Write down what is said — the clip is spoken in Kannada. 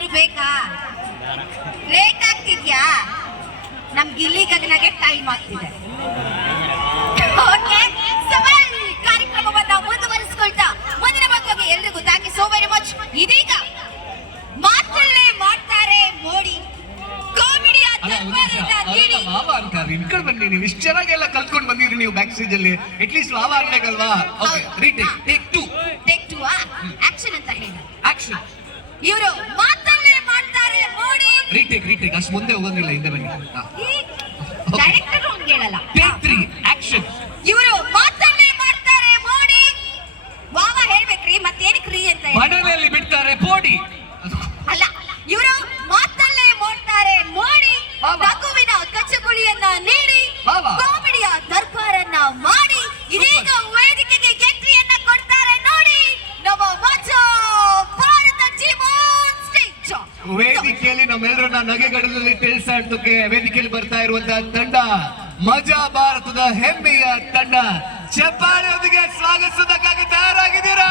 ಏನಾದ್ರೂ ಬೇಕಾ? ಲೇಟ್ ಆಗ್ತಿದ್ಯಾ? ನಮ್ಗೆ ಇಲ್ಲಿ ಗಗನಗೆ ಟೈಮ್ ಆಗ್ತಿದೆ. ಓಕೆ, ಕಾರ್ಯಕ್ರಮವನ್ನ ಮುಂದುವರಿಸಿಕೊಳ್ತಾ ಮುಂದಿನ ಭಾಗಕ್ಕೆ ಎಲ್ರಿಗೂ thank you so very much. ಇದೀಗ ಮಾತಲ್ಲೇ ಮಾಡ್ತಾರೆ ಮೋಡಿ ಕಾಮಿಡಿಯ ವಾವ ಅಂತಾರೆ. ಇನ್ ಕಡೆ ಬನ್ನಿ, ನೀವು ಇಷ್ಟು ಚೆನ್ನಾಗೆಲ್ಲ ಕಲ್ತ್ಕೊಂಡು ಬಂದಿರಿ ನೀವು ಬ್ಯಾಕ್ ಸ್ಟೇಜ್ ಅಲ್ಲಿ. ಅಟ್ ಲೀಸ್ಟ್ ವಾವ ಅನ್ಬೇಕಲ್ವಾ? ಓಕೆ, ರೀಟೇಕ್ ಟೇಕ್ 2 ಆಕ್ಷನ್ ಅಂತ ಹೇಳಿ. ಆಕ್ಷನ್. ಇವರು ಮಾತಲ್ಲೇ ಮಾಡ್ತಾರೆ ಮೋಡಿ. ರೀಟೇಕ್ ಅಷ್ಟು ಮುಂದೆ ಹೋಗೋದಿಲ್ಲ, ಹಿಂದೆ ಬನ್ನಿ. ಡೈರೆಕ್ಟರ್ ಅವ್ನು ಹೇಳಲ್ಲ. Take 3 action. ಇವರು ಮಾತಲ್ಲೇ ಮಾಡ್ತಾರೆ ಮೋಡಿ. ವಾವ ಹೇಳ್ಬೇಕ್ರಿ, ಮತ್ತೇನಕ್ಕೆ ರೀ ಅಂತ ಮನೆಯಲ್ಲಿ ಬಿಡ್ತಾರೆ ಬೋಡಿ. ಅಲ್ಲ, ಇವರು ಮಾತಲ್ಲೇ ಮಾಡ್ತಾರೆ ಮೋಡಿ. ನಗುವಿನ ಕಚ್ಚಗುಳಿಯನ್ನ ನೀಡಿ ಕಾಮಿಡಿಯ ದರ್ಬಾರನ್ನ ಮಾಡಿ ಇದೀಗ ವೇದಿಕೆಗೆ ಎಂಟ್ರಿಯನ್ನ ಕೊಡ್ತಾರೆ ನೋಡಿ ನಮ್ಮ ಮಜಾ ಭಾರತ ಜೀವನ್ ಸ್ಟೇಜ್. ವೇದಿಕೆಯಲ್ಲಿ ನಮ್ಮೆಲ್ಲರನ್ನ ನಗೆಗಡಲಲ್ಲಿ ತಿಳಿಸಾಡ್ತಕ್ಕೆ ವೇದಿಕೆಯಲ್ಲಿ ಬರ್ತಾ ಇರುವಂತಹ ತಂಡ ಮಜಾ ಭಾರತದ ಹೆಮ್ಮೆಯ ತಂಡ. ಚಪ್ಪಾಳೆಯೊಂದಿಗೆ ಸ್ವಾಗತಿಸೋದಕ್ಕಾಗಿ ತಯಾರಾಗಿದ್ದೀರಾ?